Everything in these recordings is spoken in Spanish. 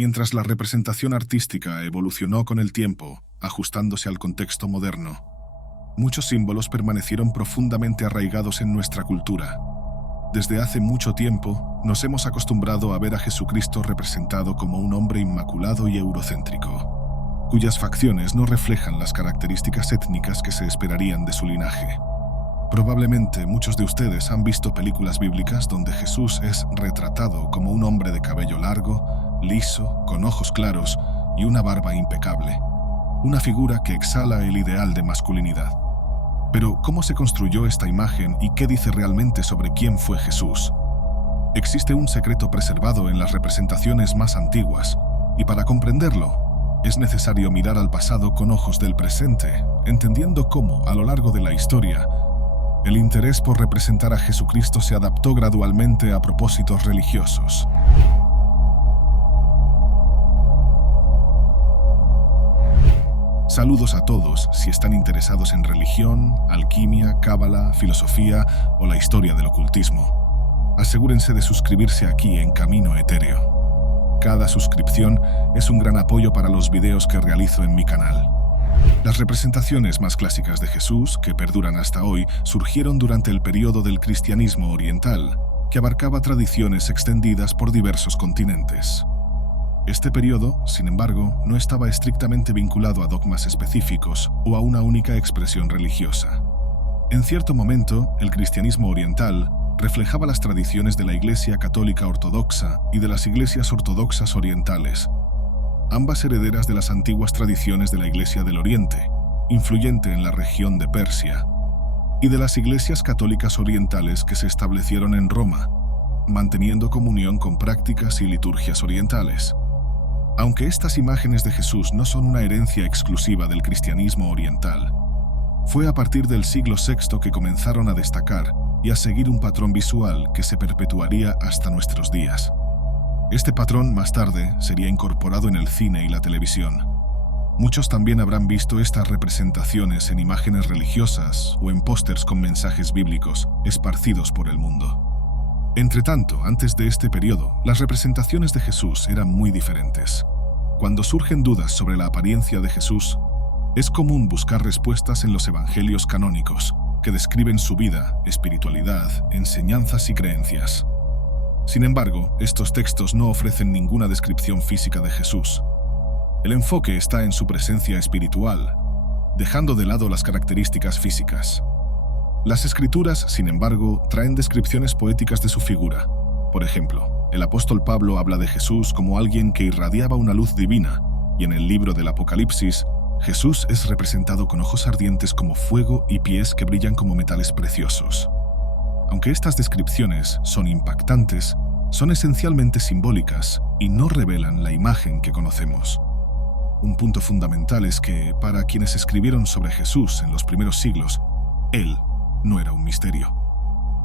Mientras la representación artística evolucionó con el tiempo, ajustándose al contexto moderno, muchos símbolos permanecieron profundamente arraigados en nuestra cultura. Desde hace mucho tiempo, nos hemos acostumbrado a ver a Jesucristo representado como un hombre inmaculado y eurocéntrico, cuyas facciones no reflejan las características étnicas que se esperarían de su linaje. Probablemente muchos de ustedes han visto películas bíblicas donde Jesús es retratado como un hombre de cabello largo, liso, con ojos claros y una barba impecable. Una figura que exhala el ideal de masculinidad. Pero, ¿cómo se construyó esta imagen y qué dice realmente sobre quién fue Jesús? Existe un secreto preservado en las representaciones más antiguas, y para comprenderlo, es necesario mirar al pasado con ojos del presente, entendiendo cómo, a lo largo de la historia, el interés por representar a Jesucristo se adaptó gradualmente a propósitos religiosos. Saludos a todos si están interesados en religión, alquimia, cábala, filosofía o la historia del ocultismo. Asegúrense de suscribirse aquí en Camino Etéreo. Cada suscripción es un gran apoyo para los videos que realizo en mi canal. Las representaciones más clásicas de Jesús, que perduran hasta hoy, surgieron durante el período del cristianismo oriental, que abarcaba tradiciones extendidas por diversos continentes. Este periodo, sin embargo, no estaba estrictamente vinculado a dogmas específicos o a una única expresión religiosa. En cierto momento, el cristianismo oriental reflejaba las tradiciones de la Iglesia Católica Ortodoxa y de las iglesias ortodoxas orientales, ambas herederas de las antiguas tradiciones de la Iglesia del Oriente, influyente en la región de Persia, y de las iglesias católicas orientales que se establecieron en Roma, manteniendo comunión con prácticas y liturgias orientales. Aunque estas imágenes de Jesús no son una herencia exclusiva del cristianismo oriental, fue a partir del siglo VI que comenzaron a destacar y a seguir un patrón visual que se perpetuaría hasta nuestros días. Este patrón, más tarde, sería incorporado en el cine y la televisión. Muchos también habrán visto estas representaciones en imágenes religiosas o en pósters con mensajes bíblicos esparcidos por el mundo. Entretanto, antes de este periodo, las representaciones de Jesús eran muy diferentes. Cuando surgen dudas sobre la apariencia de Jesús, es común buscar respuestas en los evangelios canónicos, que describen su vida, espiritualidad, enseñanzas y creencias. Sin embargo, estos textos no ofrecen ninguna descripción física de Jesús. El enfoque está en su presencia espiritual, dejando de lado las características físicas. Las Escrituras, sin embargo, traen descripciones poéticas de su figura. Por ejemplo, el apóstol Pablo habla de Jesús como alguien que irradiaba una luz divina, y en el libro del Apocalipsis, Jesús es representado con ojos ardientes como fuego y pies que brillan como metales preciosos. Aunque estas descripciones son impactantes, son esencialmente simbólicas y no revelan la imagen que conocemos. Un punto fundamental es que, para quienes escribieron sobre Jesús en los primeros siglos, Él no era un misterio.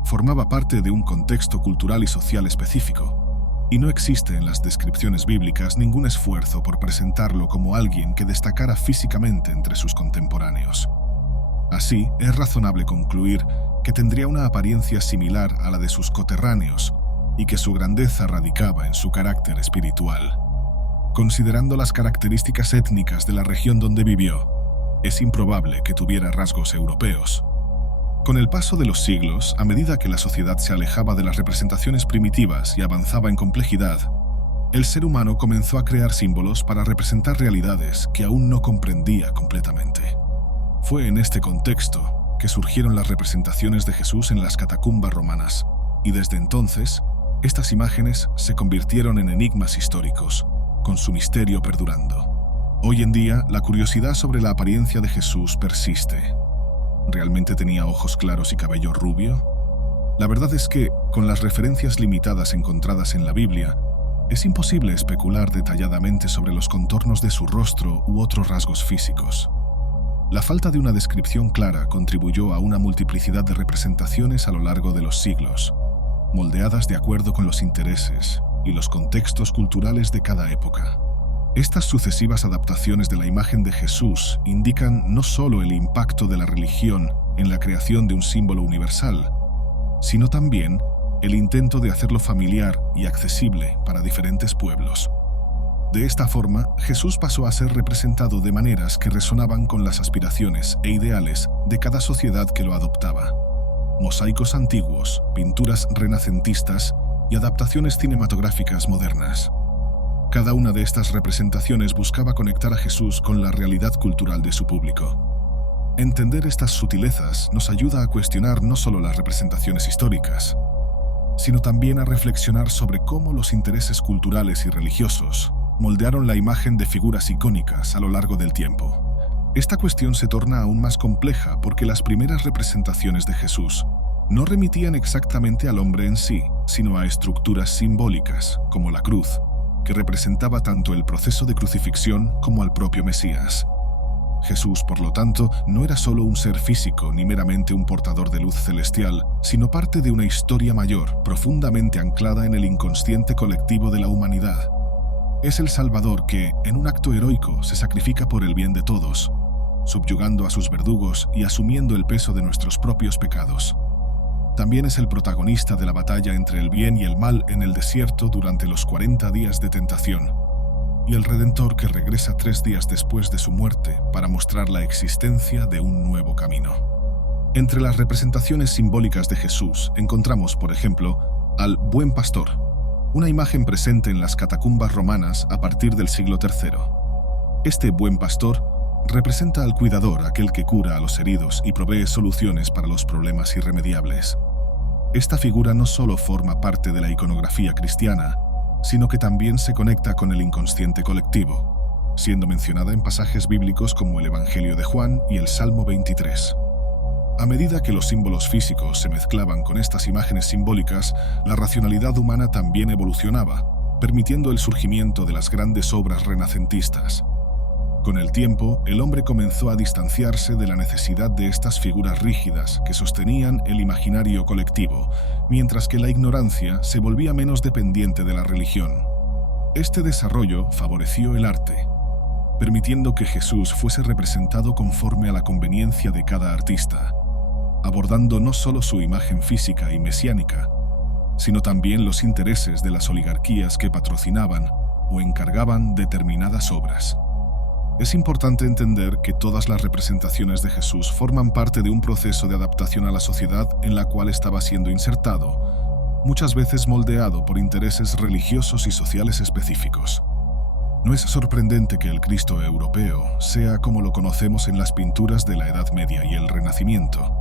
Formaba parte de un contexto cultural y social específico, y no existe en las descripciones bíblicas ningún esfuerzo por presentarlo como alguien que destacara físicamente entre sus contemporáneos. Así, es razonable concluir que tendría una apariencia similar a la de sus coterráneos y que su grandeza radicaba en su carácter espiritual. Considerando las características étnicas de la región donde vivió, es improbable que tuviera rasgos europeos. Con el paso de los siglos, a medida que la sociedad se alejaba de las representaciones primitivas y avanzaba en complejidad, el ser humano comenzó a crear símbolos para representar realidades que aún no comprendía completamente. Fue en este contexto que surgieron las representaciones de Jesús en las catacumbas romanas, y desde entonces, estas imágenes se convirtieron en enigmas históricos, con su misterio perdurando. Hoy en día, la curiosidad sobre la apariencia de Jesús persiste. ¿Realmente tenía ojos claros y cabello rubio? La verdad es que, con las referencias limitadas encontradas en la Biblia, es imposible especular detalladamente sobre los contornos de su rostro u otros rasgos físicos. La falta de una descripción clara contribuyó a una multiplicidad de representaciones a lo largo de los siglos, moldeadas de acuerdo con los intereses y los contextos culturales de cada época. Estas sucesivas adaptaciones de la imagen de Jesús indican no solo el impacto de la religión en la creación de un símbolo universal, sino también el intento de hacerlo familiar y accesible para diferentes pueblos. De esta forma, Jesús pasó a ser representado de maneras que resonaban con las aspiraciones e ideales de cada sociedad que lo adoptaba. Mosaicos antiguos, pinturas renacentistas y adaptaciones cinematográficas modernas. Cada una de estas representaciones buscaba conectar a Jesús con la realidad cultural de su público. Entender estas sutilezas nos ayuda a cuestionar no solo las representaciones históricas, sino también a reflexionar sobre cómo los intereses culturales y religiosos moldearon la imagen de figuras icónicas a lo largo del tiempo. Esta cuestión se torna aún más compleja porque las primeras representaciones de Jesús no remitían exactamente al hombre en sí, sino a estructuras simbólicas, como la cruz, que representaba tanto el proceso de crucifixión como al propio Mesías. Jesús, por lo tanto, no era solo un ser físico ni meramente un portador de luz celestial, sino parte de una historia mayor, profundamente anclada en el inconsciente colectivo de la humanidad. Es el Salvador que, en un acto heroico, se sacrifica por el bien de todos, subyugando a sus verdugos y asumiendo el peso de nuestros propios pecados. También es el protagonista de la batalla entre el bien y el mal en el desierto durante los 40 días de tentación, y el Redentor que regresa 3 días después de su muerte para mostrar la existencia de un nuevo camino. Entre las representaciones simbólicas de Jesús encontramos, por ejemplo, al Buen Pastor, una imagen presente en las catacumbas romanas a partir del siglo III. Este Buen Pastor representa al cuidador, aquel que cura a los heridos y provee soluciones para los problemas irremediables. Esta figura no solo forma parte de la iconografía cristiana, sino que también se conecta con el inconsciente colectivo, siendo mencionada en pasajes bíblicos como el Evangelio de Juan y el Salmo 23. A medida que los símbolos físicos se mezclaban con estas imágenes simbólicas, la racionalidad humana también evolucionaba, permitiendo el surgimiento de las grandes obras renacentistas. Con el tiempo, el hombre comenzó a distanciarse de la necesidad de estas figuras rígidas que sostenían el imaginario colectivo, mientras que la ignorancia se volvía menos dependiente de la religión. Este desarrollo favoreció el arte, permitiendo que Jesús fuese representado conforme a la conveniencia de cada artista, abordando no solo su imagen física y mesiánica, sino también los intereses de las oligarquías que patrocinaban o encargaban determinadas obras. Es importante entender que todas las representaciones de Jesús forman parte de un proceso de adaptación a la sociedad en la cual estaba siendo insertado, muchas veces moldeado por intereses religiosos y sociales específicos. No es sorprendente que el Cristo europeo sea como lo conocemos en las pinturas de la Edad Media y el Renacimiento.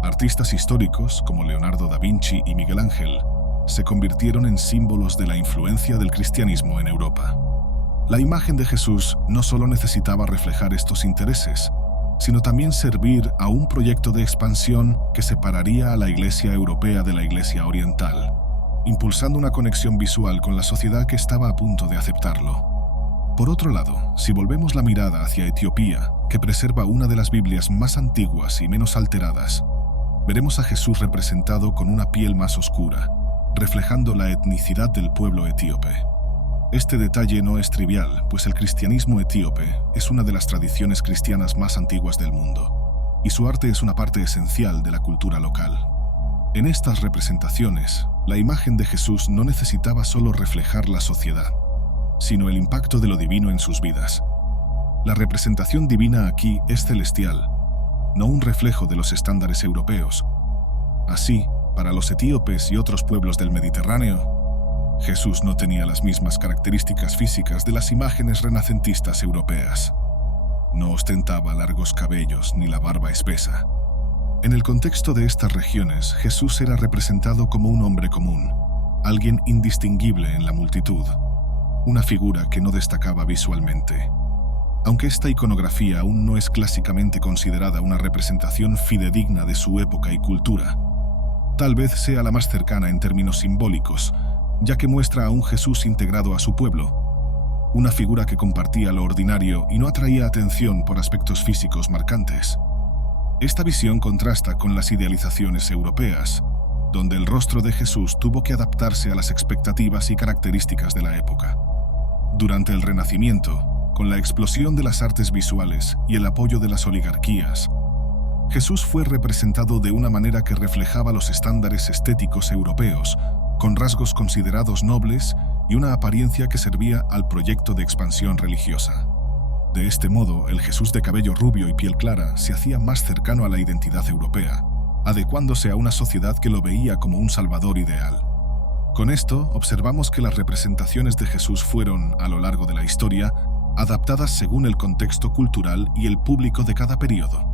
Artistas históricos como Leonardo da Vinci y Miguel Ángel se convirtieron en símbolos de la influencia del cristianismo en Europa. La imagen de Jesús no solo necesitaba reflejar estos intereses, sino también servir a un proyecto de expansión que separaría a la Iglesia europea de la Iglesia oriental, impulsando una conexión visual con la sociedad que estaba a punto de aceptarlo. Por otro lado, si volvemos la mirada hacia Etiopía, que preserva una de las Biblias más antiguas y menos alteradas, veremos a Jesús representado con una piel más oscura, reflejando la etnicidad del pueblo etíope. Este detalle no es trivial, pues el cristianismo etíope es una de las tradiciones cristianas más antiguas del mundo, y su arte es una parte esencial de la cultura local. En estas representaciones, la imagen de Jesús no necesitaba solo reflejar la sociedad, sino el impacto de lo divino en sus vidas. La representación divina aquí es celestial, no un reflejo de los estándares europeos. Así, para los etíopes y otros pueblos del Mediterráneo, Jesús no tenía las mismas características físicas de las imágenes renacentistas europeas. No ostentaba largos cabellos ni la barba espesa. En el contexto de estas regiones, Jesús era representado como un hombre común, alguien indistinguible en la multitud, una figura que no destacaba visualmente. Aunque esta iconografía aún no es clásicamente considerada una representación fidedigna de su época y cultura, tal vez sea la más cercana en términos simbólicos, ya que muestra a un Jesús integrado a su pueblo, una figura que compartía lo ordinario y no atraía atención por aspectos físicos marcantes. Esta visión contrasta con las idealizaciones europeas, donde el rostro de Jesús tuvo que adaptarse a las expectativas y características de la época. Durante el Renacimiento, con la explosión de las artes visuales y el apoyo de las oligarquías, Jesús fue representado de una manera que reflejaba los estándares estéticos europeos, con rasgos considerados nobles y una apariencia que servía al proyecto de expansión religiosa. De este modo, el Jesús de cabello rubio y piel clara se hacía más cercano a la identidad europea, adecuándose a una sociedad que lo veía como un salvador ideal. Con esto, observamos que las representaciones de Jesús fueron, a lo largo de la historia, adaptadas según el contexto cultural y el público de cada período.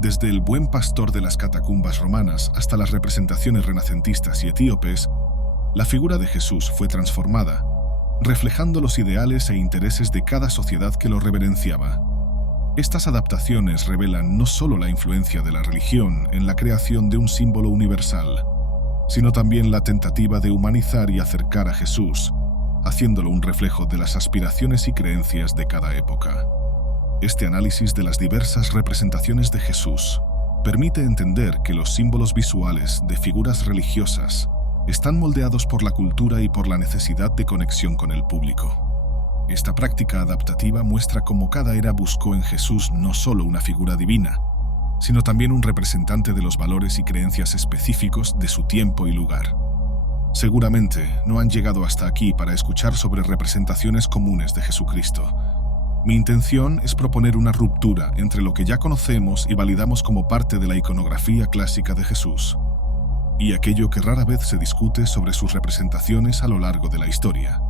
Desde el buen pastor de las catacumbas romanas hasta las representaciones renacentistas y etíopes, la figura de Jesús fue transformada, reflejando los ideales e intereses de cada sociedad que lo reverenciaba. Estas adaptaciones revelan no solo la influencia de la religión en la creación de un símbolo universal, sino también la tentativa de humanizar y acercar a Jesús, haciéndolo un reflejo de las aspiraciones y creencias de cada época. Este análisis de las diversas representaciones de Jesús permite entender que los símbolos visuales de figuras religiosas están moldeados por la cultura y por la necesidad de conexión con el público. Esta práctica adaptativa muestra cómo cada era buscó en Jesús no solo una figura divina, sino también un representante de los valores y creencias específicos de su tiempo y lugar. Seguramente no han llegado hasta aquí para escuchar sobre representaciones comunes de Jesucristo. Mi intención es proponer una ruptura entre lo que ya conocemos y validamos como parte de la iconografía clásica de Jesús, y aquello que rara vez se discute sobre sus representaciones a lo largo de la historia.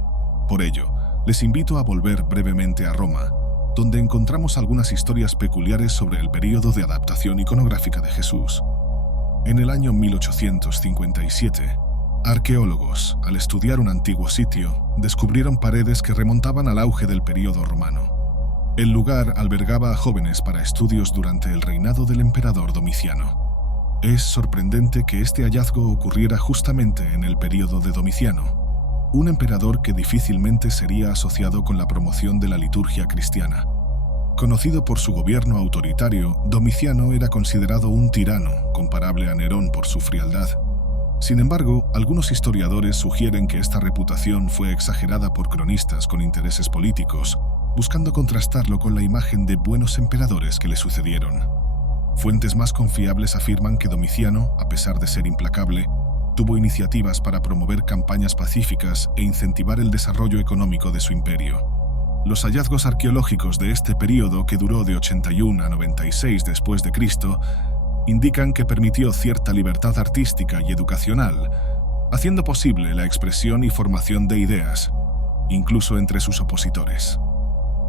Por ello, les invito a volver brevemente a Roma, donde encontramos algunas historias peculiares sobre el período de adaptación iconográfica de Jesús. En el año 1857, arqueólogos, al estudiar un antiguo sitio, descubrieron paredes que remontaban al auge del período romano. El lugar albergaba a jóvenes para estudios durante el reinado del emperador Domiciano. Es sorprendente que este hallazgo ocurriera justamente en el período de Domiciano, un emperador que difícilmente sería asociado con la promoción de la liturgia cristiana. Conocido por su gobierno autoritario, Domiciano era considerado un tirano, comparable a Nerón por su frialdad. Sin embargo, algunos historiadores sugieren que esta reputación fue exagerada por cronistas con intereses políticos, buscando contrastarlo con la imagen de buenos emperadores que le sucedieron. Fuentes más confiables afirman que Domiciano, a pesar de ser implacable, tuvo iniciativas para promover campañas pacíficas e incentivar el desarrollo económico de su imperio. Los hallazgos arqueológicos de este período, que duró de 81 a 96 después de Cristo, indican que permitió cierta libertad artística y educacional, haciendo posible la expresión y formación de ideas, incluso entre sus opositores.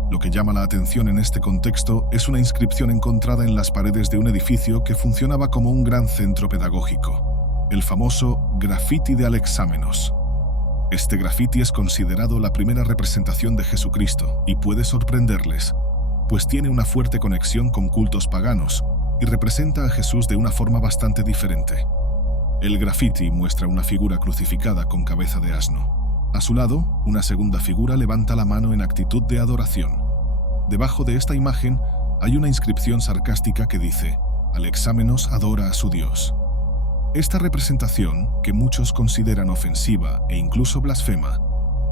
Lo que llama la atención en este contexto es una inscripción encontrada en las paredes de un edificio que funcionaba como un gran centro pedagógico, el famoso Graffiti de Alexámenos. Este graffiti es considerado la primera representación de Jesucristo y puede sorprenderles, pues tiene una fuerte conexión con cultos paganos y representa a Jesús de una forma bastante diferente. El graffiti muestra una figura crucificada con cabeza de asno. A su lado, una segunda figura levanta la mano en actitud de adoración. Debajo de esta imagen hay una inscripción sarcástica que dice: Alexámenos adora a su Dios. Esta representación, que muchos consideran ofensiva e incluso blasfema,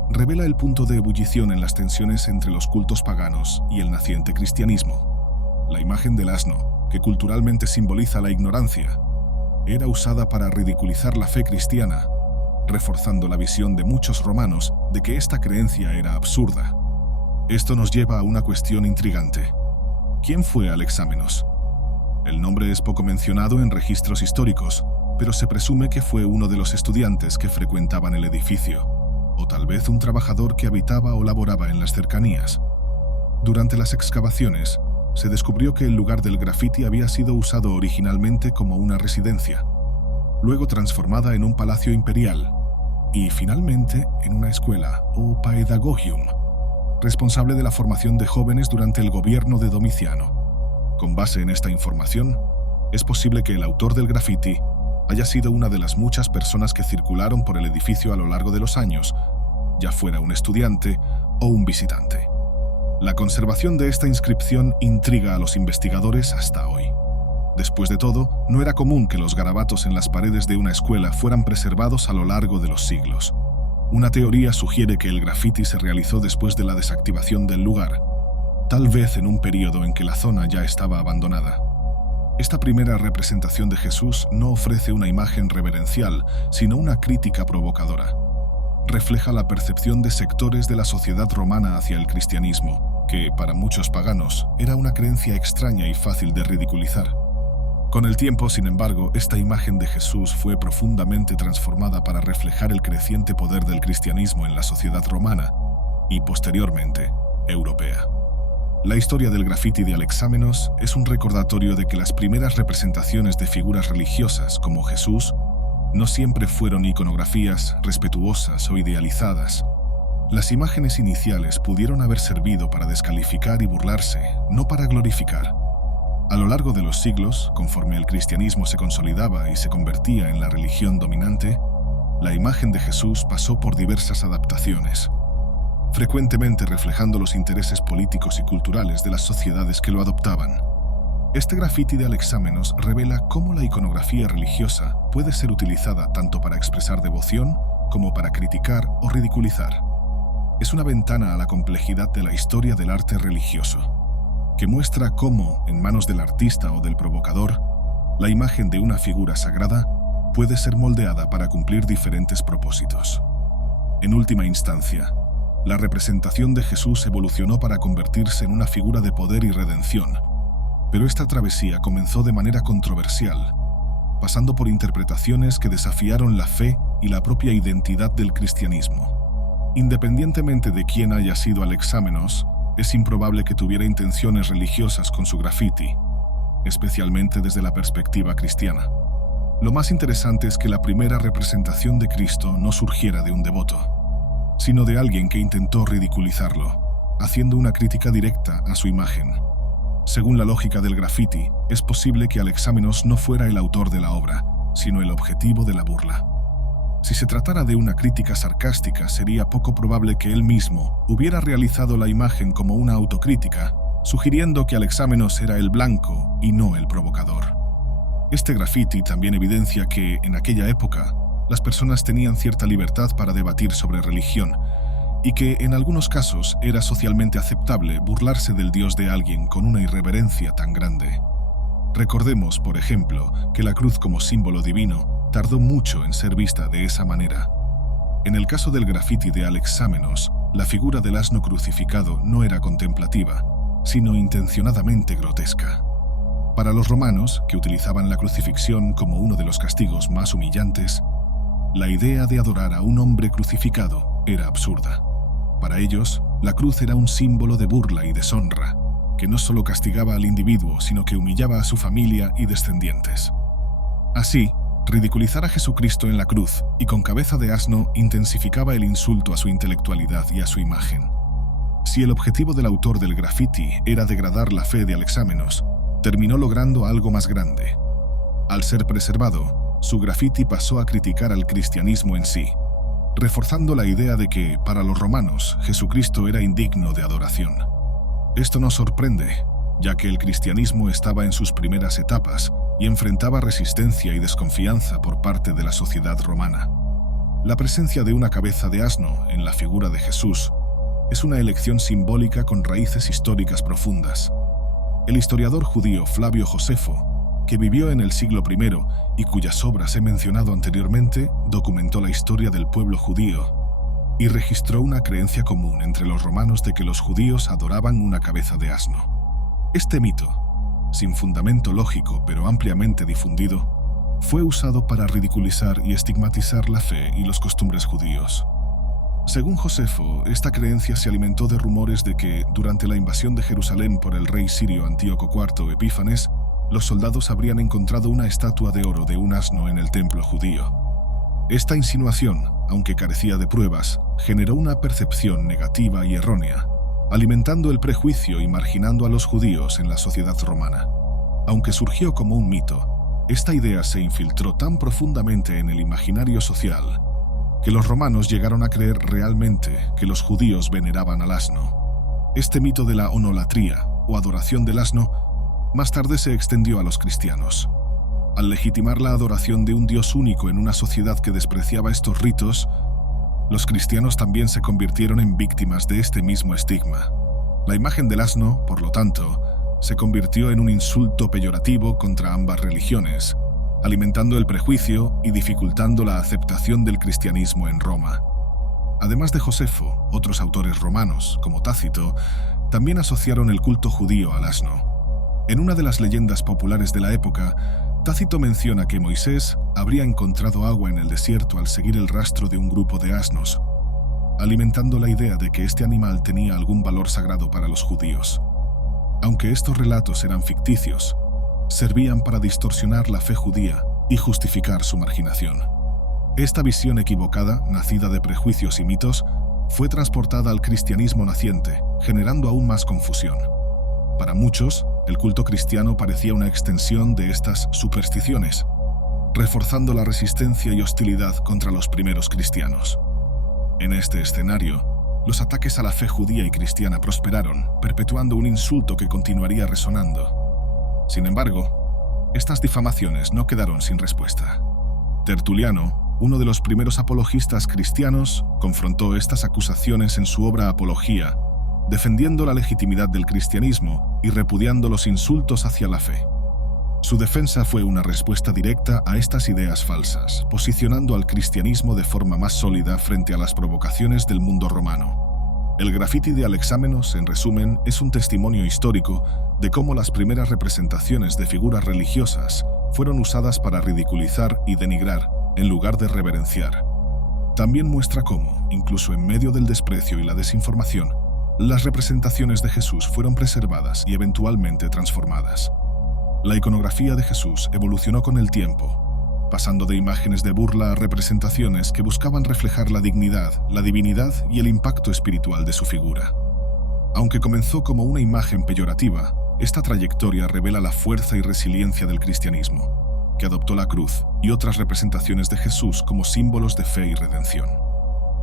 revela el punto de ebullición en las tensiones entre los cultos paganos y el naciente cristianismo. La imagen del asno, que culturalmente simboliza la ignorancia, era usada para ridiculizar la fe cristiana, reforzando la visión de muchos romanos de que esta creencia era absurda. Esto nos lleva a una cuestión intrigante. ¿Quién fue Alexámenos? El nombre es poco mencionado en registros históricos, pero se presume que fue uno de los estudiantes que frecuentaban el edificio, o tal vez un trabajador que habitaba o laboraba en las cercanías. Durante las excavaciones, se descubrió que el lugar del graffiti había sido usado originalmente como una residencia, luego transformada en un palacio imperial, y finalmente en una escuela, o paedagogium, responsable de la formación de jóvenes durante el gobierno de Domiciano. Con base en esta información, es posible que el autor del graffiti haya sido una de las muchas personas que circularon por el edificio a lo largo de los años, ya fuera un estudiante o un visitante. La conservación de esta inscripción intriga a los investigadores hasta hoy. Después de todo, no era común que los garabatos en las paredes de una escuela fueran preservados a lo largo de los siglos. Una teoría sugiere que el graffiti se realizó después de la desactivación del lugar, tal vez en un período en que la zona ya estaba abandonada. Esta primera representación de Jesús no ofrece una imagen reverencial, sino una crítica provocadora. refleja la percepción de sectores de la sociedad romana hacia el cristianismo, que, para muchos paganos, era una creencia extraña y fácil de ridiculizar. Con el tiempo, sin embargo, esta imagen de Jesús fue profundamente transformada para reflejar el creciente poder del cristianismo en la sociedad romana y, posteriormente, europea. La historia del grafiti de Alexámenos es un recordatorio de que las primeras representaciones de figuras religiosas como Jesús no siempre fueron iconografías respetuosas o idealizadas. Las imágenes iniciales pudieron haber servido para descalificar y burlarse, no para glorificar. A lo largo de los siglos, conforme el cristianismo se consolidaba y se convertía en la religión dominante, la imagen de Jesús pasó por diversas adaptaciones, frecuentemente reflejando los intereses políticos y culturales de las sociedades que lo adoptaban. Este grafiti de Alexámenos revela cómo la iconografía religiosa puede ser utilizada tanto para expresar devoción como para criticar o ridiculizar. Es una ventana a la complejidad de la historia del arte religioso, que muestra cómo, en manos del artista o del provocador, la imagen de una figura sagrada puede ser moldeada para cumplir diferentes propósitos. En última instancia, la representación de Jesús evolucionó para convertirse en una figura de poder y redención, pero esta travesía comenzó de manera controversial, pasando por interpretaciones que desafiaron la fe y la propia identidad del cristianismo. Independientemente de quién haya sido Alexámenos, es improbable que tuviera intenciones religiosas con su grafiti, especialmente desde la perspectiva cristiana. Lo más interesante es que la primera representación de Cristo no surgiera de un devoto, sino de alguien que intentó ridiculizarlo, haciendo una crítica directa a su imagen. Según la lógica del grafiti, es posible que Alexámenos no fuera el autor de la obra, sino el objetivo de la burla. Si se tratara de una crítica sarcástica, sería poco probable que él mismo hubiera realizado la imagen como una autocrítica, sugiriendo que Alexámenos era el blanco y no el provocador. Este grafiti también evidencia que, en aquella época, las personas tenían cierta libertad para debatir sobre religión, y que, en algunos casos, era socialmente aceptable burlarse del Dios de alguien con una irreverencia tan grande. Recordemos, por ejemplo, que la cruz como símbolo divino tardó mucho en ser vista de esa manera. En el caso del grafiti de Alexámenos, la figura del asno crucificado no era contemplativa, sino intencionadamente grotesca. Para los romanos, que utilizaban la crucifixión como uno de los castigos más humillantes, la idea de adorar a un hombre crucificado era absurda. Para ellos, la cruz era un símbolo de burla y deshonra, que no solo castigaba al individuo, sino que humillaba a su familia y descendientes. Así, ridiculizar a Jesucristo en la cruz y con cabeza de asno intensificaba el insulto a su intelectualidad y a su imagen. Si el objetivo del autor del grafiti era degradar la fe de Alexámenos, terminó logrando algo más grande. Al ser preservado, su grafiti pasó a criticar al cristianismo en sí, reforzando la idea de que, para los romanos, Jesucristo era indigno de adoración. Esto nos sorprende, ya que el cristianismo estaba en sus primeras etapas y enfrentaba resistencia y desconfianza por parte de la sociedad romana. La presencia de una cabeza de asno en la figura de Jesús es una elección simbólica con raíces históricas profundas. El historiador judío Flavio Josefo, que vivió en el siglo I y cuyas obras he mencionado anteriormente, documentó la historia del pueblo judío y registró una creencia común entre los romanos de que los judíos adoraban una cabeza de asno. Este mito, sin fundamento lógico pero ampliamente difundido, fue usado para ridiculizar y estigmatizar la fe y los costumbres judíos. Según Josefo, esta creencia se alimentó de rumores de que, durante la invasión de Jerusalén por el rey sirio Antíoco IV Epífanes, los soldados habrían encontrado una estatua de oro de un asno en el templo judío. Esta insinuación, aunque carecía de pruebas, generó una percepción negativa y errónea, alimentando el prejuicio y marginando a los judíos en la sociedad romana. Aunque surgió como un mito, esta idea se infiltró tan profundamente en el imaginario social que los romanos llegaron a creer realmente que los judíos veneraban al asno. Este mito de la onolatría, o adoración del asno, más tarde se extendió a los cristianos. Al legitimar la adoración de un Dios único en una sociedad que despreciaba estos ritos, los cristianos también se convirtieron en víctimas de este mismo estigma. La imagen del asno, por lo tanto, se convirtió en un insulto peyorativo contra ambas religiones, alimentando el prejuicio y dificultando la aceptación del cristianismo en Roma. Además de Josefo, otros autores romanos, como Tácito, también asociaron el culto judío al asno. En una de las leyendas populares de la época, Tácito menciona que Moisés habría encontrado agua en el desierto al seguir el rastro de un grupo de asnos, alimentando la idea de que este animal tenía algún valor sagrado para los judíos. Aunque estos relatos eran ficticios, servían para distorsionar la fe judía y justificar su marginación. Esta visión equivocada, nacida de prejuicios y mitos, fue transportada al cristianismo naciente, generando aún más confusión. Para muchos, el culto cristiano parecía una extensión de estas supersticiones, reforzando la resistencia y hostilidad contra los primeros cristianos. En este escenario, los ataques a la fe judía y cristiana prosperaron, perpetuando un insulto que continuaría resonando. Sin embargo, estas difamaciones no quedaron sin respuesta. Tertuliano, uno de los primeros apologistas cristianos, confrontó estas acusaciones en su obra Apología, defendiendo la legitimidad del cristianismo y repudiando los insultos hacia la fe. Su defensa fue una respuesta directa a estas ideas falsas, posicionando al cristianismo de forma más sólida frente a las provocaciones del mundo romano. El grafiti de Alexámenos, en resumen, es un testimonio histórico de cómo las primeras representaciones de figuras religiosas fueron usadas para ridiculizar y denigrar, en lugar de reverenciar. También muestra cómo, incluso en medio del desprecio y la desinformación, las representaciones de Jesús fueron preservadas y eventualmente transformadas. La iconografía de Jesús evolucionó con el tiempo, pasando de imágenes de burla a representaciones que buscaban reflejar la dignidad, la divinidad y el impacto espiritual de su figura. Aunque comenzó como una imagen peyorativa, esta trayectoria revela la fuerza y resiliencia del cristianismo, que adoptó la cruz y otras representaciones de Jesús como símbolos de fe y redención.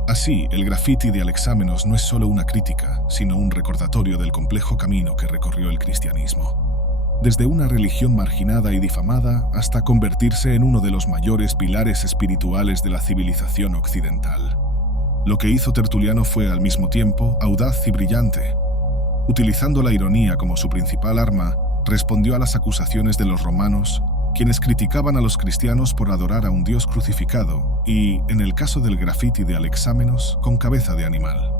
Así, el grafiti de Alexámenos no es solo una crítica, sino un recordatorio del complejo camino que recorrió el cristianismo. Desde una religión marginada y difamada hasta convertirse en uno de los mayores pilares espirituales de la civilización occidental. Lo que hizo Tertuliano fue al mismo tiempo audaz y brillante. Utilizando la ironía como su principal arma, respondió a las acusaciones de los romanos, quienes criticaban a los cristianos por adorar a un dios crucificado y, en el caso del grafiti de Alexámenos, con cabeza de animal.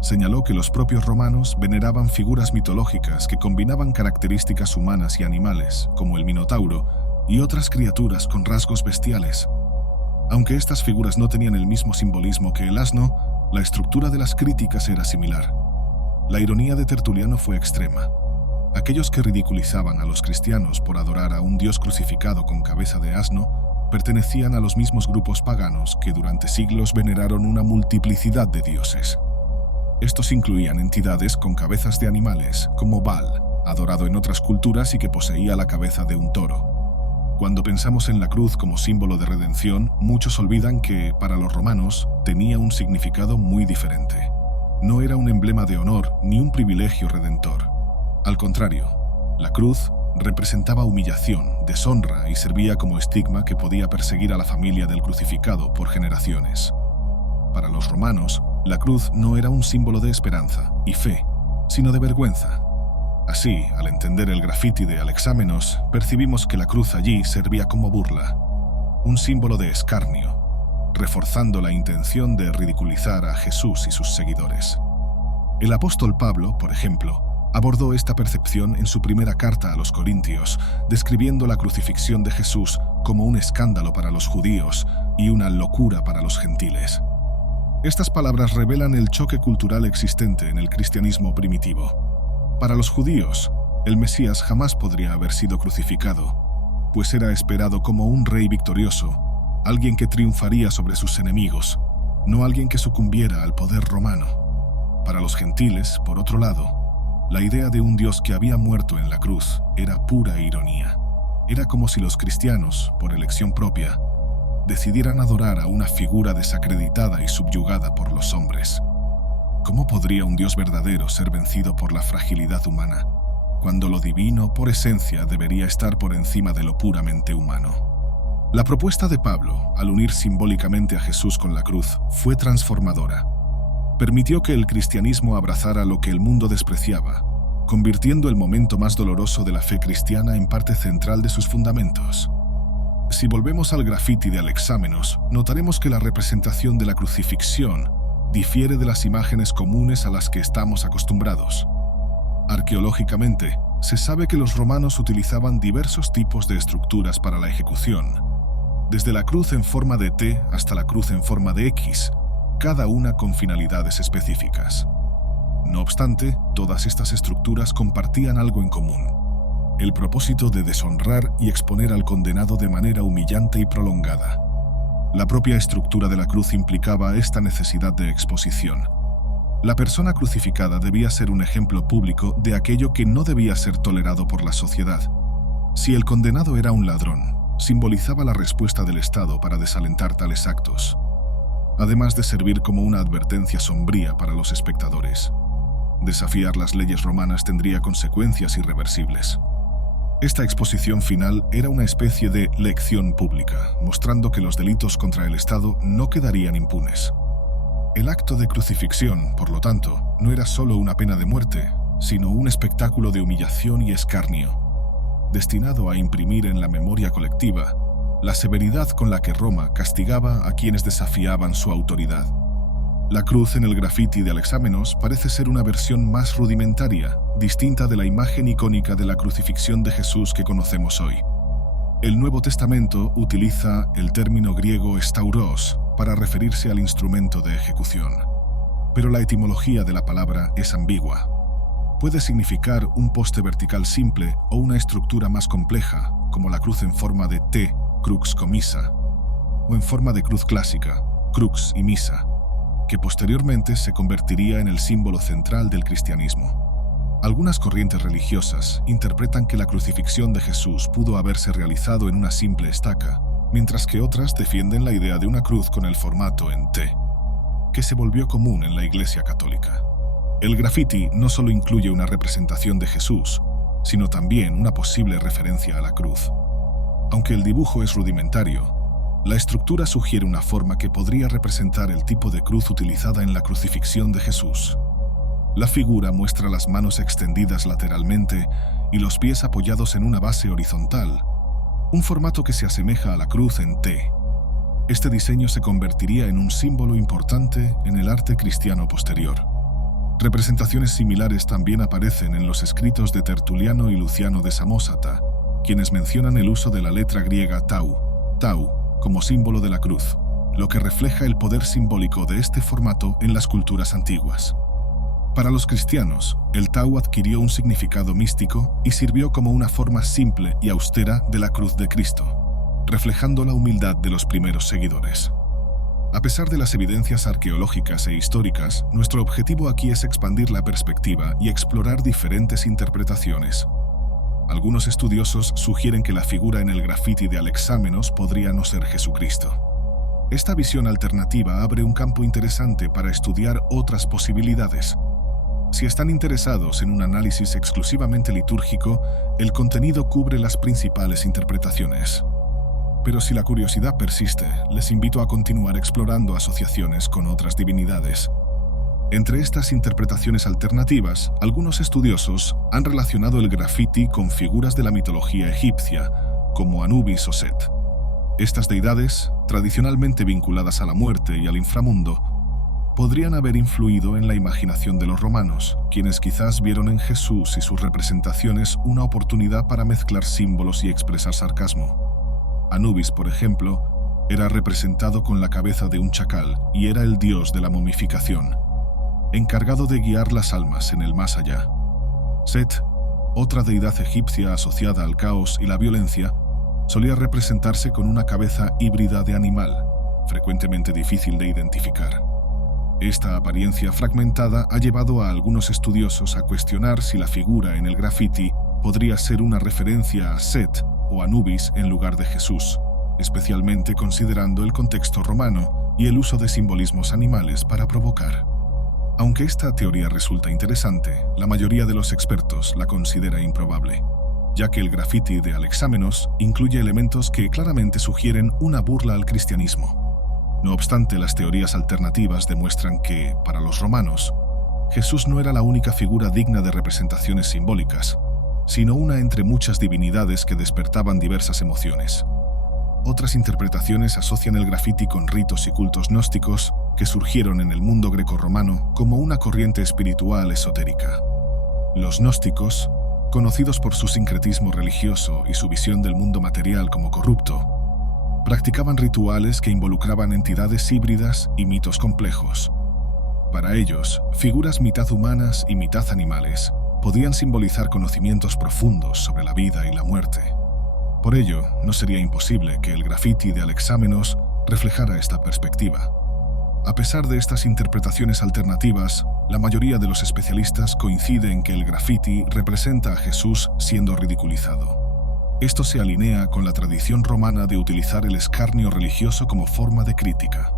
Señaló que los propios romanos veneraban figuras mitológicas que combinaban características humanas y animales, como el Minotauro, y otras criaturas con rasgos bestiales. Aunque estas figuras no tenían el mismo simbolismo que el asno, la estructura de las críticas era similar. La ironía de Tertuliano fue extrema. Aquellos que ridiculizaban a los cristianos por adorar a un dios crucificado con cabeza de asno pertenecían a los mismos grupos paganos que durante siglos veneraron una multiplicidad de dioses. Estos incluían entidades con cabezas de animales, como Baal, adorado en otras culturas y que poseía la cabeza de un toro. Cuando pensamos en la cruz como símbolo de redención, muchos olvidan que, para los romanos, tenía un significado muy diferente. No era un emblema de honor ni un privilegio redentor. Al contrario, la cruz representaba humillación, deshonra y servía como estigma que podía perseguir a la familia del crucificado por generaciones. Para los romanos, la cruz no era un símbolo de esperanza y fe, sino de vergüenza. Así, al entender el grafiti de Alexámenos, percibimos que la cruz allí servía como burla, un símbolo de escarnio, reforzando la intención de ridiculizar a Jesús y sus seguidores. El apóstol Pablo, por ejemplo, abordó esta percepción en su primera carta a los Corintios, describiendo la crucifixión de Jesús como un escándalo para los judíos y una locura para los gentiles. Estas palabras revelan el choque cultural existente en el cristianismo primitivo. Para los judíos, el Mesías jamás podría haber sido crucificado, pues era esperado como un rey victorioso, alguien que triunfaría sobre sus enemigos, no alguien que sucumbiera al poder romano. Para los gentiles, por otro lado, la idea de un Dios que había muerto en la cruz era pura ironía. Era como si los cristianos, por elección propia, decidieran adorar a una figura desacreditada y subyugada por los hombres. ¿Cómo podría un Dios verdadero ser vencido por la fragilidad humana, cuando lo divino, por esencia, debería estar por encima de lo puramente humano? La propuesta de Pablo, al unir simbólicamente a Jesús con la cruz, fue transformadora. Permitió que el cristianismo abrazara lo que el mundo despreciaba, convirtiendo el momento más doloroso de la fe cristiana en parte central de sus fundamentos. Si volvemos al grafiti de Alexámenos, notaremos que la representación de la crucifixión difiere de las imágenes comunes a las que estamos acostumbrados. Arqueológicamente, se sabe que los romanos utilizaban diversos tipos de estructuras para la ejecución, desde la cruz en forma de T hasta la cruz en forma de X, cada una con finalidades específicas. No obstante, todas estas estructuras compartían algo en común: el propósito de deshonrar y exponer al condenado de manera humillante y prolongada. La propia estructura de la cruz implicaba esta necesidad de exposición. La persona crucificada debía ser un ejemplo público de aquello que no debía ser tolerado por la sociedad. Si el condenado era un ladrón, simbolizaba la respuesta del Estado para desalentar tales actos, además de servir como una advertencia sombría para los espectadores. Desafiar las leyes romanas tendría consecuencias irreversibles. Esta exposición final era una especie de lección pública, mostrando que los delitos contra el Estado no quedarían impunes. El acto de crucifixión, por lo tanto, no era solo una pena de muerte, sino un espectáculo de humillación y escarnio, destinado a imprimir en la memoria colectiva la severidad con la que Roma castigaba a quienes desafiaban su autoridad. La cruz en el grafiti de Alexámenos parece ser una versión más rudimentaria, distinta de la imagen icónica de la crucifixión de Jesús que conocemos hoy. El Nuevo Testamento utiliza el término griego stauros para referirse al instrumento de ejecución, pero la etimología de la palabra es ambigua. Puede significar un poste vertical simple o una estructura más compleja, como la cruz en forma de T, crux commissa, o en forma de cruz clásica, crux y missa, que posteriormente se convertiría en el símbolo central del cristianismo. Algunas corrientes religiosas interpretan que la crucifixión de Jesús pudo haberse realizado en una simple estaca, mientras que otras defienden la idea de una cruz con el formato en T, que se volvió común en la Iglesia Católica. El grafiti no solo incluye una representación de Jesús, sino también una posible referencia a la cruz. Aunque el dibujo es rudimentario, la estructura sugiere una forma que podría representar el tipo de cruz utilizada en la crucifixión de Jesús. La figura muestra las manos extendidas lateralmente y los pies apoyados en una base horizontal, un formato que se asemeja a la cruz en T. Este diseño se convertiría en un símbolo importante en el arte cristiano posterior. Representaciones similares también aparecen en los escritos de Tertuliano y Luciano de Samosata, quienes mencionan el uso de la letra griega tau como símbolo de la cruz, lo que refleja el poder simbólico de este formato en las culturas antiguas. Para los cristianos, el tau adquirió un significado místico y sirvió como una forma simple y austera de la cruz de Cristo, reflejando la humildad de los primeros seguidores. A pesar de las evidencias arqueológicas e históricas, nuestro objetivo aquí es expandir la perspectiva y explorar diferentes interpretaciones. Algunos estudiosos sugieren que la figura en el grafiti de Alexámenos podría no ser Jesucristo. Esta visión alternativa abre un campo interesante para estudiar otras posibilidades. Si están interesados en un análisis exclusivamente litúrgico, el contenido cubre las principales interpretaciones. Pero si la curiosidad persiste, les invito a continuar explorando asociaciones con otras divinidades. Entre estas interpretaciones alternativas, algunos estudiosos han relacionado el grafiti con figuras de la mitología egipcia, como Anubis o Set. Estas deidades, tradicionalmente vinculadas a la muerte y al inframundo, podrían haber influido en la imaginación de los romanos, quienes quizás vieron en Jesús y sus representaciones una oportunidad para mezclar símbolos y expresar sarcasmo. Anubis, por ejemplo, era representado con la cabeza de un chacal y era el dios de la momificación, encargado de guiar las almas en el más allá. Set, otra deidad egipcia asociada al caos y la violencia, solía representarse con una cabeza híbrida de animal, frecuentemente difícil de identificar. Esta apariencia fragmentada ha llevado a algunos estudiosos a cuestionar si la figura en el grafiti podría ser una referencia a Set o Anubis en lugar de Jesús, especialmente considerando el contexto romano y el uso de simbolismos animales para provocar. Aunque esta teoría resulta interesante, la mayoría de los expertos la considera improbable, ya que el grafiti de Alexámenos incluye elementos que claramente sugieren una burla al cristianismo. No obstante, las teorías alternativas demuestran que, para los romanos, Jesús no era la única figura digna de representaciones simbólicas, sino una entre muchas divinidades que despertaban diversas emociones. Otras interpretaciones asocian el grafiti con ritos y cultos gnósticos, que surgieron en el mundo grecorromano como una corriente espiritual esotérica. Los gnósticos, conocidos por su sincretismo religioso y su visión del mundo material como corrupto, practicaban rituales que involucraban entidades híbridas y mitos complejos. Para ellos, figuras mitad humanas y mitad animales podían simbolizar conocimientos profundos sobre la vida y la muerte. Por ello, no sería imposible que el grafiti de Alexámenos reflejara esta perspectiva. A pesar de estas interpretaciones alternativas, la mayoría de los especialistas coincide en que el grafiti representa a Jesús siendo ridiculizado. Esto se alinea con la tradición romana de utilizar el escarnio religioso como forma de crítica.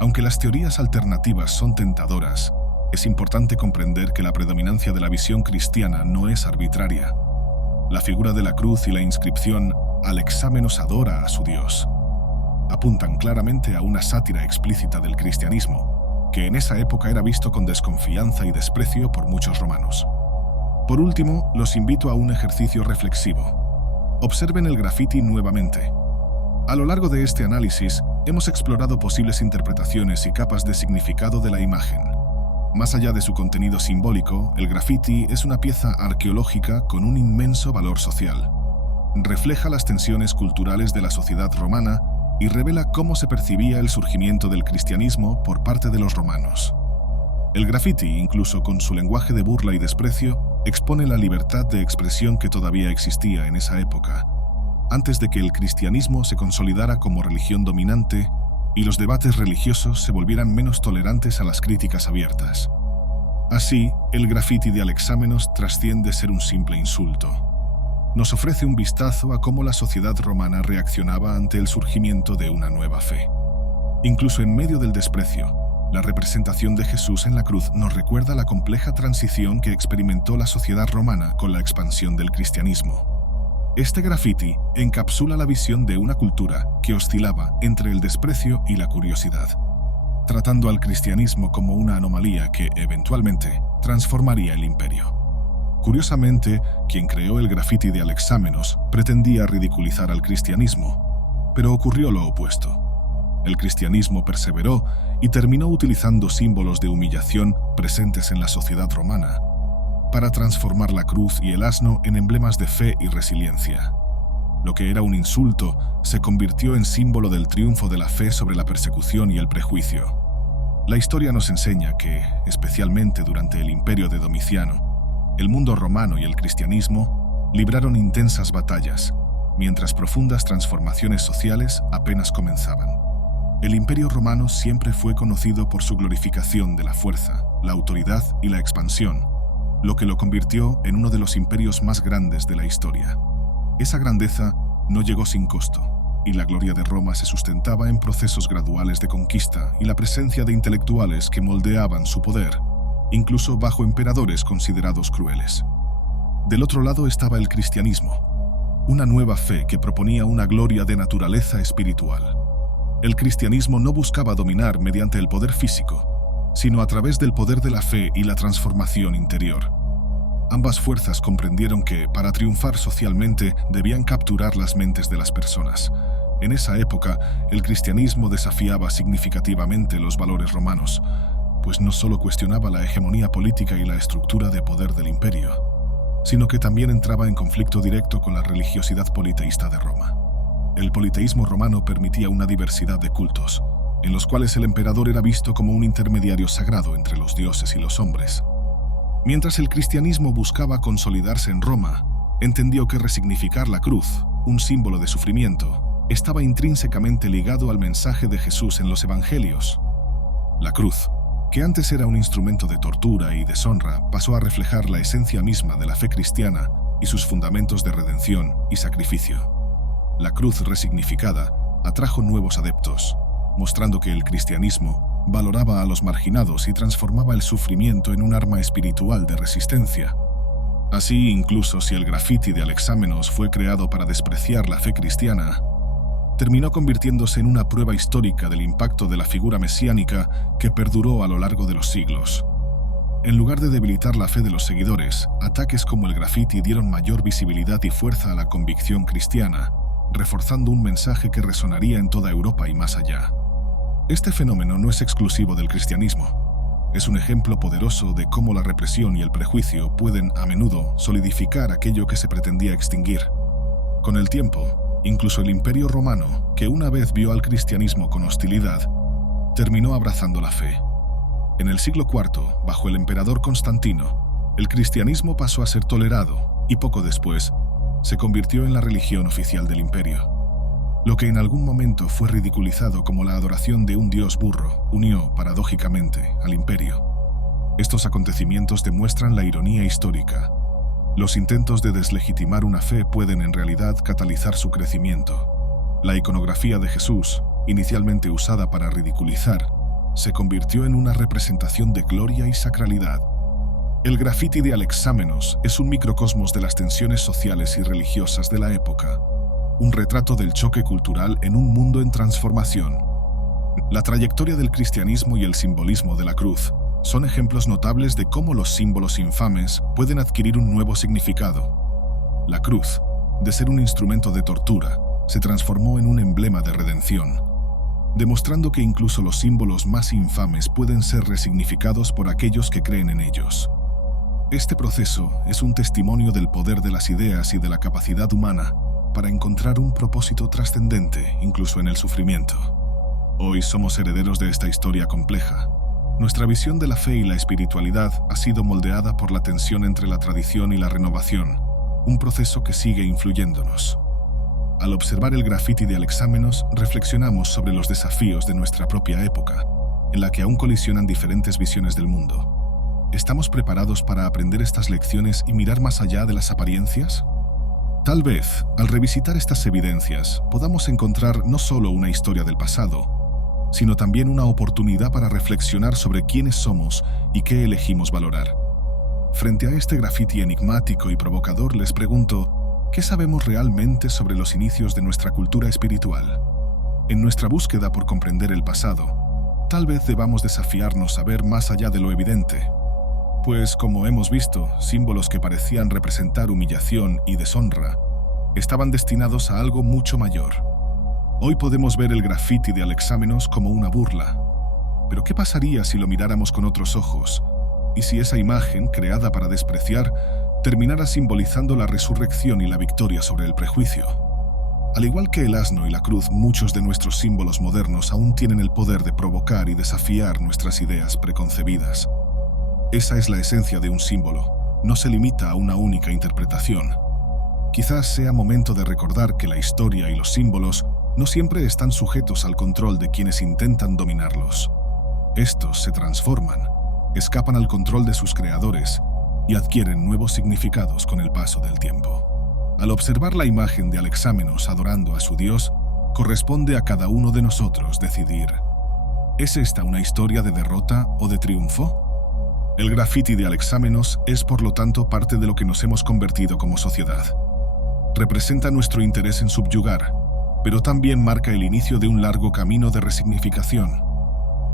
Aunque las teorías alternativas son tentadoras, es importante comprender que la predominancia de la visión cristiana no es arbitraria. La figura de la cruz y la inscripción «Alexámenos adora a su Dios» apuntan claramente a una sátira explícita del cristianismo, que en esa época era visto con desconfianza y desprecio por muchos romanos. Por último, los invito a un ejercicio reflexivo. Observen el grafiti nuevamente. A lo largo de este análisis, hemos explorado posibles interpretaciones y capas de significado de la imagen. Más allá de su contenido simbólico, el grafiti es una pieza arqueológica con un inmenso valor social. Refleja las tensiones culturales de la sociedad romana y revela cómo se percibía el surgimiento del cristianismo por parte de los romanos. El grafiti, incluso con su lenguaje de burla y desprecio, expone la libertad de expresión que todavía existía en esa época, antes de que el cristianismo se consolidara como religión dominante y los debates religiosos se volvieran menos tolerantes a las críticas abiertas. Así, el grafiti de Alexámenos trasciende ser un simple insulto. Nos ofrece un vistazo a cómo la sociedad romana reaccionaba ante el surgimiento de una nueva fe. Incluso en medio del desprecio, la representación de Jesús en la cruz nos recuerda la compleja transición que experimentó la sociedad romana con la expansión del cristianismo. Este grafiti encapsula la visión de una cultura que oscilaba entre el desprecio y la curiosidad, tratando al cristianismo como una anomalía que, eventualmente, transformaría el imperio. Curiosamente, quien creó el grafiti de Alexámenos pretendía ridiculizar al cristianismo, pero ocurrió lo opuesto. El cristianismo perseveró y terminó utilizando símbolos de humillación presentes en la sociedad romana para transformar la cruz y el asno en emblemas de fe y resiliencia. Lo que era un insulto se convirtió en símbolo del triunfo de la fe sobre la persecución y el prejuicio. La historia nos enseña que, especialmente durante el imperio de Domiciano, el mundo romano y el cristianismo libraron intensas batallas, mientras profundas transformaciones sociales apenas comenzaban. El Imperio Romano siempre fue conocido por su glorificación de la fuerza, la autoridad y la expansión, lo que lo convirtió en uno de los imperios más grandes de la historia. Esa grandeza no llegó sin costo, y la gloria de Roma se sustentaba en procesos graduales de conquista y la presencia de intelectuales que moldeaban su poder, incluso bajo emperadores considerados crueles. Del otro lado estaba el cristianismo, una nueva fe que proponía una gloria de naturaleza espiritual. El cristianismo no buscaba dominar mediante el poder físico, sino a través del poder de la fe y la transformación interior. Ambas fuerzas comprendieron que, para triunfar socialmente, debían capturar las mentes de las personas. En esa época, el cristianismo desafiaba significativamente los valores romanos, pues no solo cuestionaba la hegemonía política y la estructura de poder del imperio, sino que también entraba en conflicto directo con la religiosidad politeísta de Roma. El politeísmo romano permitía una diversidad de cultos, en los cuales el emperador era visto como un intermediario sagrado entre los dioses y los hombres. Mientras el cristianismo buscaba consolidarse en Roma, entendió que resignificar la cruz, un símbolo de sufrimiento, estaba intrínsecamente ligado al mensaje de Jesús en los evangelios. La cruz, que antes era un instrumento de tortura y deshonra, pasó a reflejar la esencia misma de la fe cristiana y sus fundamentos de redención y sacrificio. La cruz resignificada atrajo nuevos adeptos, mostrando que el cristianismo valoraba a los marginados y transformaba el sufrimiento en un arma espiritual de resistencia. Así, incluso si el grafiti de Alexámenos fue creado para despreciar la fe cristiana, terminó convirtiéndose en una prueba histórica del impacto de la figura mesiánica que perduró a lo largo de los siglos. En lugar de debilitar la fe de los seguidores, ataques como el grafiti dieron mayor visibilidad y fuerza a la convicción cristiana, reforzando un mensaje que resonaría en toda Europa y más allá. Este fenómeno no es exclusivo del cristianismo. Es un ejemplo poderoso de cómo la represión y el prejuicio pueden, a menudo, solidificar aquello que se pretendía extinguir. Con el tiempo, incluso el Imperio Romano, que una vez vio al cristianismo con hostilidad, terminó abrazando la fe. En el siglo IV, bajo el emperador Constantino, el cristianismo pasó a ser tolerado y poco después se convirtió en la religión oficial del imperio. Lo que en algún momento fue ridiculizado como la adoración de un dios burro unió, paradójicamente, al imperio. Estos acontecimientos demuestran la ironía histórica. Los intentos de deslegitimar una fe pueden en realidad catalizar su crecimiento. La iconografía de Jesús, inicialmente usada para ridiculizar, se convirtió en una representación de gloria y sacralidad. El grafiti de Alexámenos es un microcosmos de las tensiones sociales y religiosas de la época, un retrato del choque cultural en un mundo en transformación. La trayectoria del cristianismo y el simbolismo de la cruz son ejemplos notables de cómo los símbolos infames pueden adquirir un nuevo significado. La cruz, de ser un instrumento de tortura, se transformó en un emblema de redención, demostrando que incluso los símbolos más infames pueden ser resignificados por aquellos que creen en ellos. Este proceso es un testimonio del poder de las ideas y de la capacidad humana para encontrar un propósito trascendente, incluso en el sufrimiento. Hoy somos herederos de esta historia compleja. Nuestra visión de la fe y la espiritualidad ha sido moldeada por la tensión entre la tradición y la renovación, un proceso que sigue influyéndonos. Al observar el grafiti de Alexámenos, reflexionamos sobre los desafíos de nuestra propia época, en la que aún colisionan diferentes visiones del mundo. ¿Estamos preparados para aprender estas lecciones y mirar más allá de las apariencias? Tal vez, al revisitar estas evidencias, podamos encontrar no solo una historia del pasado, sino también una oportunidad para reflexionar sobre quiénes somos y qué elegimos valorar. Frente a este grafiti enigmático y provocador, les pregunto, ¿qué sabemos realmente sobre los inicios de nuestra cultura espiritual? En nuestra búsqueda por comprender el pasado, tal vez debamos desafiarnos a ver más allá de lo evidente. Pues, como hemos visto, símbolos que parecían representar humillación y deshonra estaban destinados a algo mucho mayor. Hoy podemos ver el grafiti de Alexámenos como una burla. Pero ¿qué pasaría si lo miráramos con otros ojos? ¿Y si esa imagen, creada para despreciar, terminara simbolizando la resurrección y la victoria sobre el prejuicio? Al igual que el asno y la cruz, muchos de nuestros símbolos modernos aún tienen el poder de provocar y desafiar nuestras ideas preconcebidas. Esa es la esencia de un símbolo, no se limita a una única interpretación. Quizás sea momento de recordar que la historia y los símbolos no siempre están sujetos al control de quienes intentan dominarlos. Estos se transforman, escapan al control de sus creadores y adquieren nuevos significados con el paso del tiempo. Al observar la imagen de Alexámenos adorando a su Dios, corresponde a cada uno de nosotros decidir: ¿es esta una historia de derrota o de triunfo? El grafiti de Alexámenos es, por lo tanto, parte de lo que nos hemos convertido como sociedad. Representa nuestro interés en subyugar, pero también marca el inicio de un largo camino de resignificación.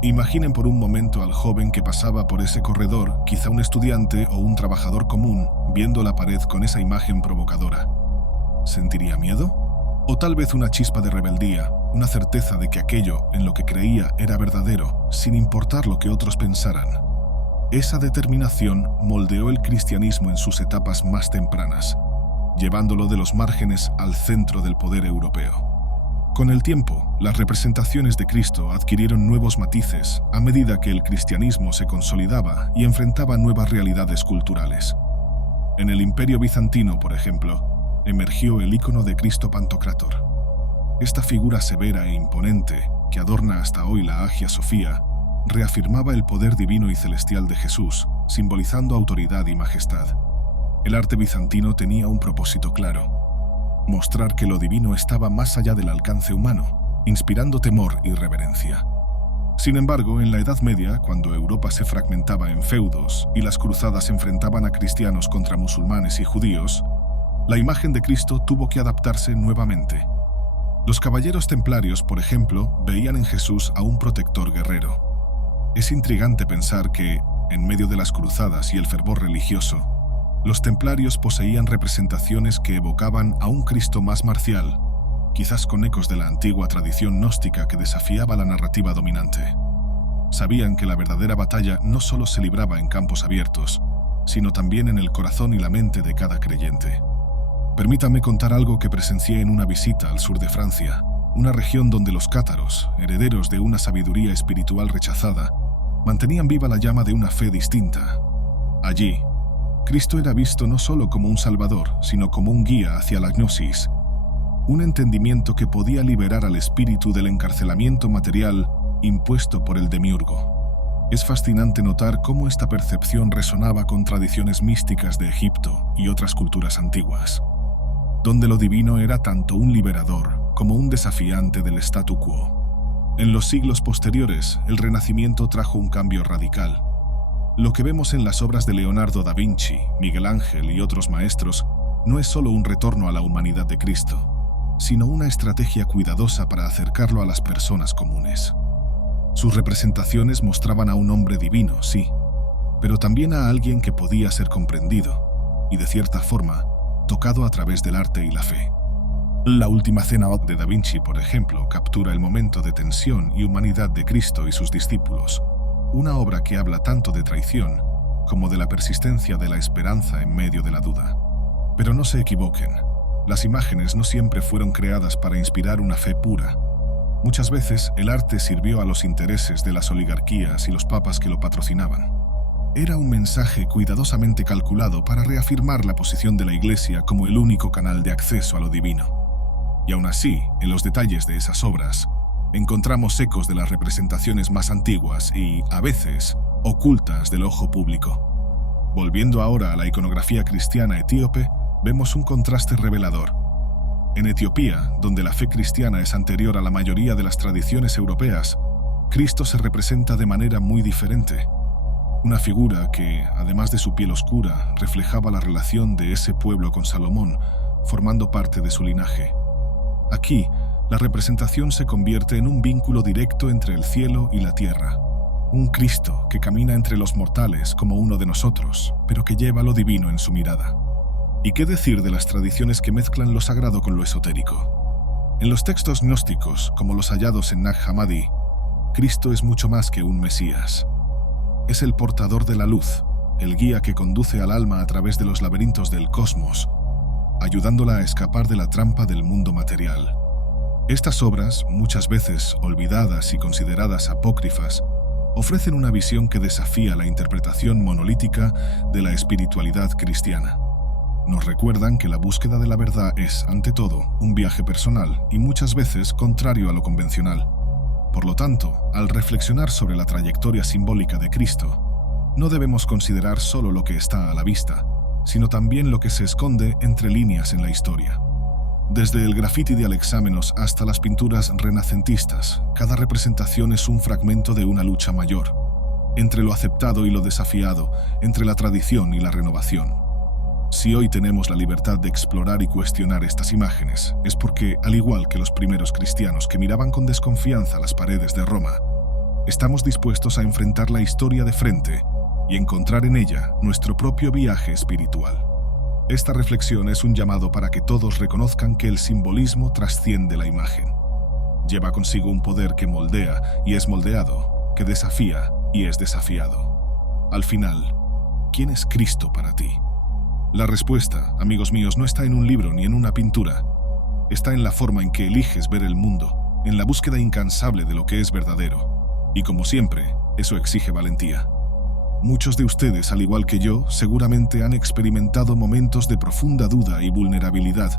Imaginen por un momento al joven que pasaba por ese corredor, quizá un estudiante o un trabajador común, viendo la pared con esa imagen provocadora. ¿Sentiría miedo? O tal vez una chispa de rebeldía, una certeza de que aquello en lo que creía era verdadero, sin importar lo que otros pensaran. Esa determinación moldeó el cristianismo en sus etapas más tempranas, llevándolo de los márgenes al centro del poder europeo. Con el tiempo, las representaciones de Cristo adquirieron nuevos matices a medida que el cristianismo se consolidaba y enfrentaba nuevas realidades culturales. En el Imperio Bizantino, por ejemplo, emergió el icono de Cristo Pantocrátor. Esta figura severa e imponente, que adorna hasta hoy la Hagia Sofía, reafirmaba el poder divino y celestial de Jesús, simbolizando autoridad y majestad. El arte bizantino tenía un propósito claro: mostrar que lo divino estaba más allá del alcance humano, inspirando temor y reverencia. Sin embargo, en la Edad Media, cuando Europa se fragmentaba en feudos y las cruzadas enfrentaban a cristianos contra musulmanes y judíos, la imagen de Cristo tuvo que adaptarse nuevamente. Los caballeros templarios, por ejemplo, veían en Jesús a un protector guerrero. Es intrigante pensar que, en medio de las cruzadas y el fervor religioso, los templarios poseían representaciones que evocaban a un Cristo más marcial, quizás con ecos de la antigua tradición gnóstica que desafiaba la narrativa dominante. Sabían que la verdadera batalla no solo se libraba en campos abiertos, sino también en el corazón y la mente de cada creyente. Permítanme contar algo que presencié en una visita al sur de Francia, una región donde los cátaros, herederos de una sabiduría espiritual rechazada, mantenían viva la llama de una fe distinta. Allí, Cristo era visto no solo como un salvador, sino como un guía hacia la gnosis, un entendimiento que podía liberar al espíritu del encarcelamiento material impuesto por el demiurgo. Es fascinante notar cómo esta percepción resonaba con tradiciones místicas de Egipto y otras culturas antiguas, donde lo divino era tanto un liberador como un desafiante del statu quo. En los siglos posteriores, el Renacimiento trajo un cambio radical. Lo que vemos en las obras de Leonardo da Vinci, Miguel Ángel y otros maestros no es solo un retorno a la humanidad de Cristo, sino una estrategia cuidadosa para acercarlo a las personas comunes. Sus representaciones mostraban a un hombre divino, sí, pero también a alguien que podía ser comprendido y, de cierta forma, tocado a través del arte y la fe. La Última Cena de Da Vinci, por ejemplo, captura el momento de tensión y humanidad de Cristo y sus discípulos, una obra que habla tanto de traición como de la persistencia de la esperanza en medio de la duda. Pero no se equivoquen, las imágenes no siempre fueron creadas para inspirar una fe pura. Muchas veces el arte sirvió a los intereses de las oligarquías y los papas que lo patrocinaban. Era un mensaje cuidadosamente calculado para reafirmar la posición de la Iglesia como el único canal de acceso a lo divino. Y aún así, en los detalles de esas obras, encontramos ecos de las representaciones más antiguas y, a veces, ocultas del ojo público. Volviendo ahora a la iconografía cristiana etíope, vemos un contraste revelador. En Etiopía, donde la fe cristiana es anterior a la mayoría de las tradiciones europeas, Cristo se representa de manera muy diferente. Una figura que, además de su piel oscura, reflejaba la relación de ese pueblo con Salomón, formando parte de su linaje. Aquí, la representación se convierte en un vínculo directo entre el cielo y la tierra. Un Cristo que camina entre los mortales como uno de nosotros, pero que lleva lo divino en su mirada. ¿Y qué decir de las tradiciones que mezclan lo sagrado con lo esotérico? En los textos gnósticos, como los hallados en Nag Hammadi, Cristo es mucho más que un Mesías. Es el portador de la luz, el guía que conduce al alma a través de los laberintos del cosmos, ayudándola a escapar de la trampa del mundo material. Estas obras, muchas veces olvidadas y consideradas apócrifas, ofrecen una visión que desafía la interpretación monolítica de la espiritualidad cristiana. Nos recuerdan que la búsqueda de la verdad es, ante todo, un viaje personal y muchas veces contrario a lo convencional. Por lo tanto, al reflexionar sobre la trayectoria simbólica de Cristo, no debemos considerar solo lo que está a la vista, sino también lo que se esconde entre líneas en la historia. Desde el grafiti de Alexamenos hasta las pinturas renacentistas, cada representación es un fragmento de una lucha mayor, entre lo aceptado y lo desafiado, entre la tradición y la renovación. Si hoy tenemos la libertad de explorar y cuestionar estas imágenes, es porque, al igual que los primeros cristianos que miraban con desconfianza las paredes de Roma, estamos dispuestos a enfrentar la historia de frente y encontrar en ella nuestro propio viaje espiritual. Esta reflexión es un llamado para que todos reconozcan que el simbolismo trasciende la imagen. Lleva consigo un poder que moldea y es moldeado, que desafía y es desafiado. Al final, ¿quién es Cristo para ti? La respuesta, amigos míos, no está en un libro ni en una pintura. Está en la forma en que eliges ver el mundo, en la búsqueda incansable de lo que es verdadero. Y como siempre, eso exige valentía. Muchos de ustedes, al igual que yo, seguramente han experimentado momentos de profunda duda y vulnerabilidad,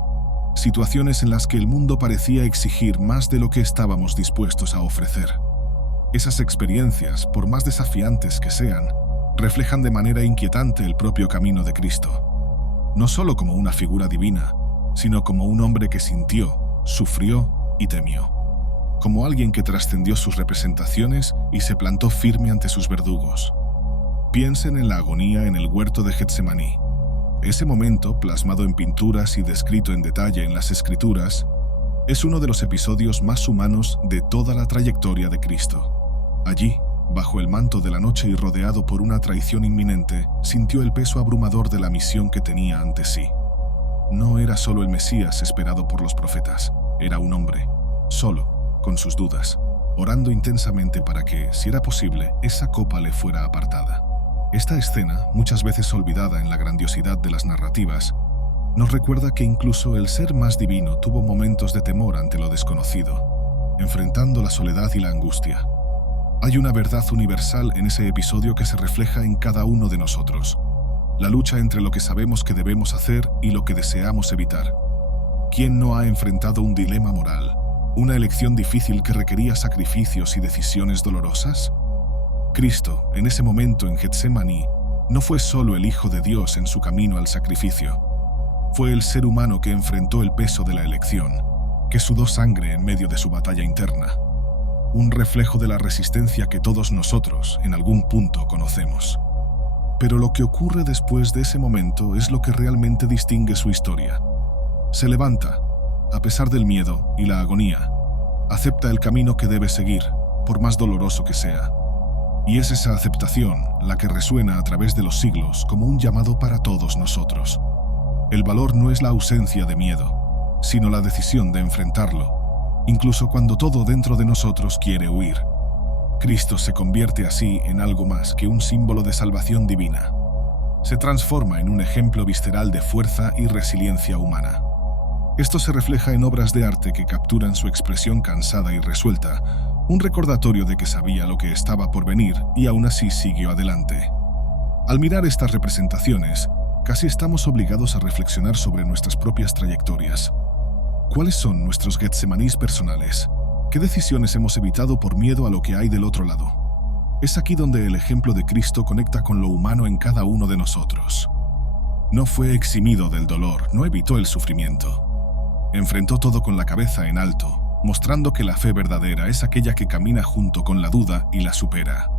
situaciones en las que el mundo parecía exigir más de lo que estábamos dispuestos a ofrecer. Esas experiencias, por más desafiantes que sean, reflejan de manera inquietante el propio camino de Cristo. No solo como una figura divina, sino como un hombre que sintió, sufrió y temió. Como alguien que trascendió sus representaciones y se plantó firme ante sus verdugos. Piensen en la agonía en el huerto de Getsemaní. Ese momento, plasmado en pinturas y descrito en detalle en las Escrituras, es uno de los episodios más humanos de toda la trayectoria de Cristo. Allí, bajo el manto de la noche y rodeado por una traición inminente, sintió el peso abrumador de la misión que tenía ante sí. No era solo el Mesías esperado por los profetas, Era un hombre, solo, con sus dudas, orando intensamente para que, si era posible, esa copa le fuera apartada. Esta escena, muchas veces olvidada en la grandiosidad de las narrativas, nos recuerda que incluso el ser más divino tuvo momentos de temor ante lo desconocido, enfrentando la soledad y la angustia. Hay una verdad universal en ese episodio que se refleja en cada uno de nosotros: la lucha entre lo que sabemos que debemos hacer y lo que deseamos evitar. ¿Quién no ha enfrentado un dilema moral, una elección difícil que requería sacrificios y decisiones dolorosas? Cristo, en ese momento en Getsemaní, no fue solo el Hijo de Dios en su camino al sacrificio. Fue el ser humano que enfrentó el peso de la elección, que sudó sangre en medio de su batalla interna. Un reflejo de la resistencia que todos nosotros, en algún punto, conocemos. Pero lo que ocurre después de ese momento es lo que realmente distingue su historia. Se levanta, a pesar del miedo y la agonía. Acepta el camino que debe seguir, por más doloroso que sea. Y es esa aceptación la que resuena a través de los siglos como un llamado para todos nosotros. El valor no es la ausencia de miedo, sino la decisión de enfrentarlo, incluso cuando todo dentro de nosotros quiere huir. Cristo se convierte así en algo más que un símbolo de salvación divina. Se transforma en un ejemplo visceral de fuerza y resiliencia humana. Esto se refleja en obras de arte que capturan su expresión cansada y resuelta, un recordatorio de que sabía lo que estaba por venir y aún así siguió adelante. Al mirar estas representaciones, casi estamos obligados a reflexionar sobre nuestras propias trayectorias. ¿Cuáles son nuestros Getsemanís personales? ¿Qué decisiones hemos evitado por miedo a lo que hay del otro lado? Es aquí donde el ejemplo de Cristo conecta con lo humano en cada uno de nosotros. No fue eximido del dolor, no evitó el sufrimiento. Enfrentó todo con la cabeza en alto, mostrando que la fe verdadera es aquella que camina junto con la duda y la supera.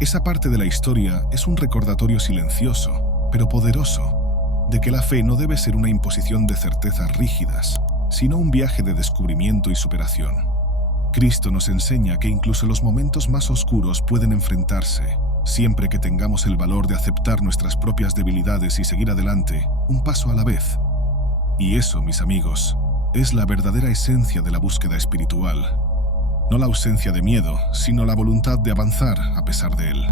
Esa parte de la historia es un recordatorio silencioso, pero poderoso, de que la fe no debe ser una imposición de certezas rígidas, sino un viaje de descubrimiento y superación. Cristo nos enseña que incluso los momentos más oscuros pueden enfrentarse, siempre que tengamos el valor de aceptar nuestras propias debilidades y seguir adelante, un paso a la vez. Y eso, mis amigos, es la verdadera esencia de la búsqueda espiritual. No la ausencia de miedo, sino la voluntad de avanzar a pesar de él.